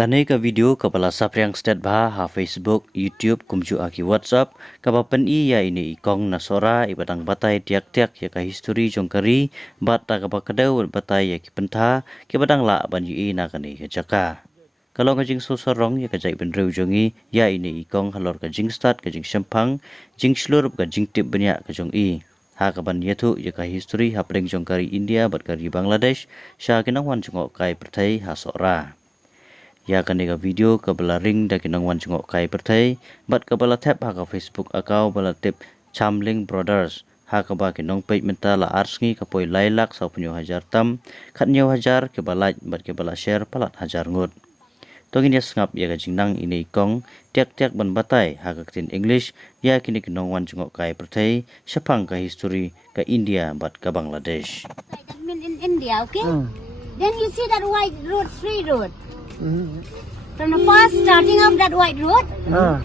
Kanai ka video kapala sapriang stat bah ha Facebook, YouTube kumju aki WhatsApp kapapan iya ini ikong na Sohra ibadang Batai tiak-tiak ya ka history jongkari bat ta kapakadau Batai ya ki pentha ki badang la ban yi na kani ka jaka. Kalau ngajing sosorong ya ka jai benreu jongi ya ini ikong halor ka jing start ka jing sempang jing slur ka jing tip banyak ka jong i. Ha kaban yatu ya ka history ha preng jongkari India bat kari Bangladesh sha kinang wan jongok kai pertai ha Sohra. Ya kanega video kabala ring da kinang wan jengok kai pertai bat kabala tap ha ka Facebook akau bala tip Chamling Brothers ha ka ba kinong page menta la arsngi ka poi lailak sa punyo hajar tam khat nyo hajar ke bala bat ke bala share palat hajar ngut tongin ya sngap ya ka jingnang ini kong tiak ban Batai ha ka tin English ya kini kinong wan jengok kai pertai sapang ka history ka India bat ka Bangladesh. I mean in India, okay? Then you see that white road, free road. From the first starting of that white road,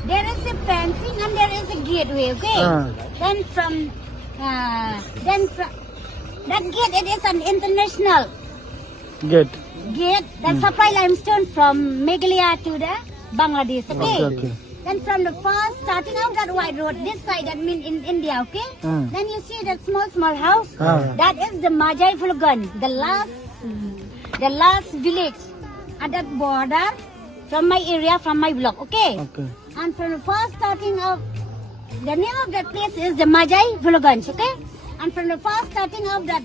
there is a fencing and there is a gateway, okay? Then from that gate, it is an international Good. gate that supply limestone from Meghalaya to the Bangladesh, okay? Then from the first starting of that white road, this side, that means in India, okay? Then you see that small house, that is the Majai Fulgan, the last village at that border from my area, from my block, okay? And from the first starting of, the name of that place is the Majai Vulaganj, okay? And from the first starting of that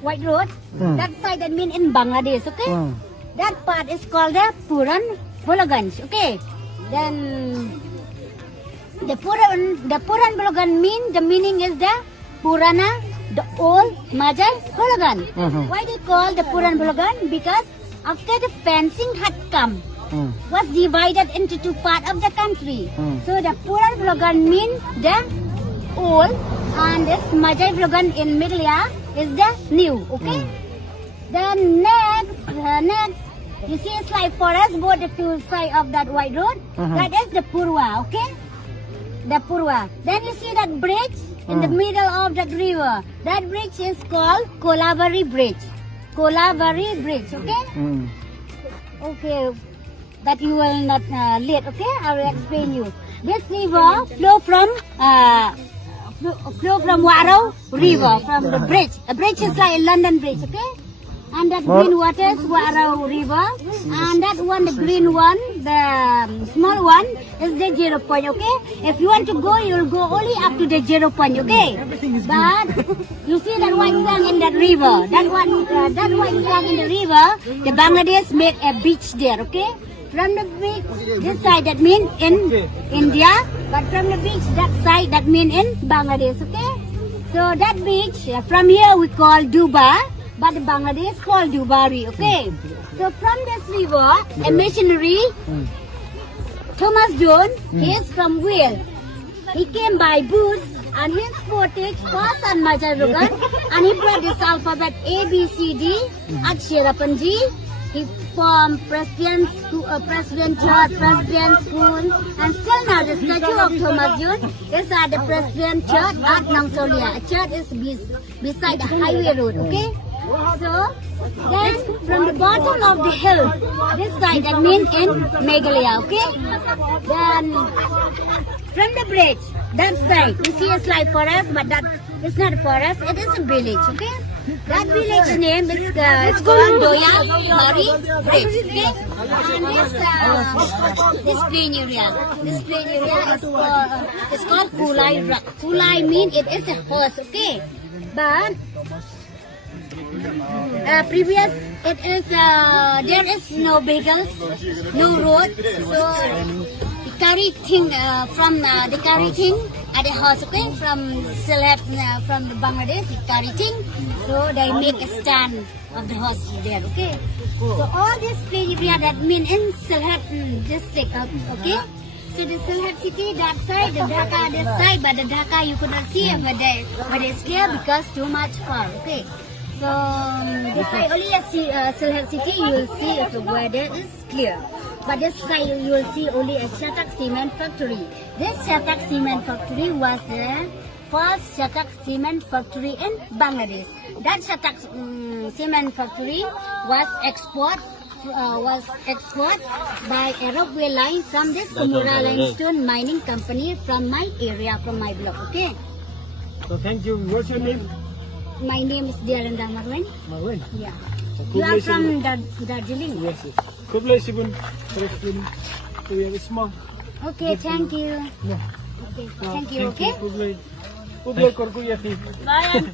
white road, that side, that means in Bangladesh, okay? That part is called the Puran Vulaganj, okay? Then the Puran Vulagan the meaning is the Purana, the old Majai Vulagan. Why they call the Puran Vulagan? Because after the fencing had come, was divided into two parts of the country. So the Puran Vlogan means the old and this Majai Vlogan in Meghalaya is the new, okay? Then next, you see it's like forest, both the two sides of that white road. That is the Purwa, okay? The Purwa. Then you see that bridge in the middle of that river. That bridge is called Kolavari Bridge. Kolavari Bridge, okay? Okay, that you will not late, okay? I will explain you. This river flow from Waro River, from the bridge. A bridge is like a London Bridge, okay? And that green water is Waro River. And that one, the green one, the small one, is the 0 point, okay? If you want to go, you will go only up to the 0 point, okay? But you see that white sand in that river. That white sand in the river, the Bangladesh make a beach there, okay? From the beach, this side, that means in India. But from the beach, that side, that means in Bangladesh, okay? So that beach, from here we call Duba. But Bangladesh called Dubari, okay? So from this river, a missionary, Thomas John, he is from Wales. He came by boots and his portage passed on Majai Vlogan and he brought this alphabet A, B, C, D at Sherapanji. He formed President Church, President School, and still now the statue of Thomas John is at the President Church at Nangsolia. A church is beside the highway road, okay? So, then from the bottom of the hill, this side, that means in Meghalaya, okay? Then from the bridge, that side, you see it's like forest, but that is not a forest, it is a village, okay? That village name is called Doya Bari Bridge, okay? And this plain area is called Kulai Rock. Kulai means it is a horse, okay? But previous it is there is no vehicles, no road, so the carry thing at the house, okay, from Sylhet, from the Bangladesh, the carry thing, so they make a stand of the horse there, okay. So all this plain area, that mean in Sylhet district, okay. So the Sylhet city, that side, the Dhaka this side, but the Dhaka you could not see but it's clear because too much far, okay. So this side only Sylhet city you will see if the weather is clear. But this side you will see only a Chatak cement factory. This Chatak cement factory was the first Chatak cement factory in Bangladesh. That Chatak cement factory was export was exported by Arabway line from this Kumura limestone mining company from my area, from my block. Okay. So thank you. What's your name? My name is Diaranda Marwan. Marwan. Yeah. You are from Darjeeling. Yes, yes. God bless you, for explaining. So we have a small. Okay, thank you. No. Okay, thank you. Okay. God bless. God bless.